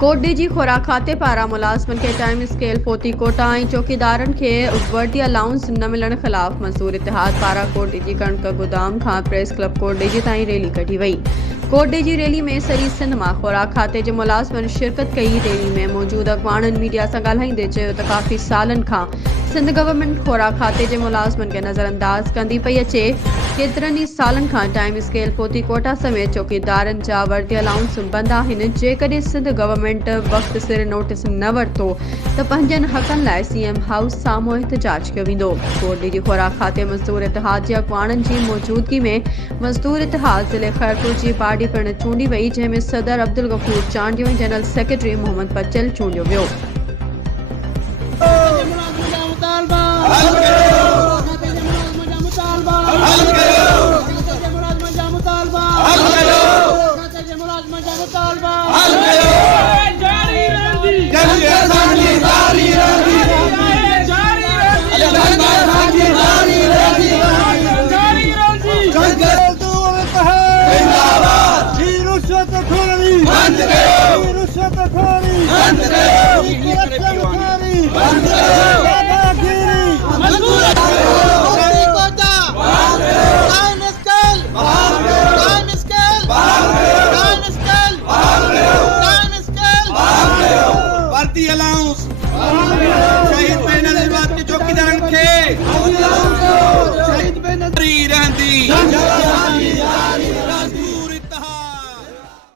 Coat DG खुराक खाते पारा मुलाजमन के टाइम स्केल पोती कोटा ऐं चौकीदारन के वर्दी अलाउंस न मिलण खिलाफ मजदूर इतिहाद पारा कोट डीजी कणक गोदाम खां प्रेस क्लब कोट डीजी ताईं रैली कढी वई। कोट डीजी रैली में सॼी सिंध मां खुराक खाते जे मुलाजमन शिरकत कई। रैली में मौजूद अॻवाननि मीडिया सां ॻाल्हाईंदे चयो त काफ़ी सालनि खां सिंध गवर्नमेंट खुराक खाते जे मुलाजमन के नज़रअंदाज कंदी पई अचे। केतिरनि ई सालनि खां टाइम स्केल पोती कोटा समेत चौकीदारनि जा वर्दी अलाउंस बंदि आहिनि। जेकॾहिं सिंध गवर्नमेंट वक़्त सिर नोटिस न वरितो त पंहिंजनि हक़नि लाइ सीएम हाउस साम्हूं एहतजाज कयो वेंदो। कोट डीजी खुराक खाते मज़दूर इतिहाद जे अॻवाननि जी मौजूदगी में मज़दूर इतिहाद ज़िले खैरपुर जी पार्टी पिणु चूंडी वई, जंहिंमें सदर अब्दुल गफूर चांडियो ऐं जनरल सेक्रेटरी मोहम्मद पचल चूंडियो वियो। रुश्वत खोरी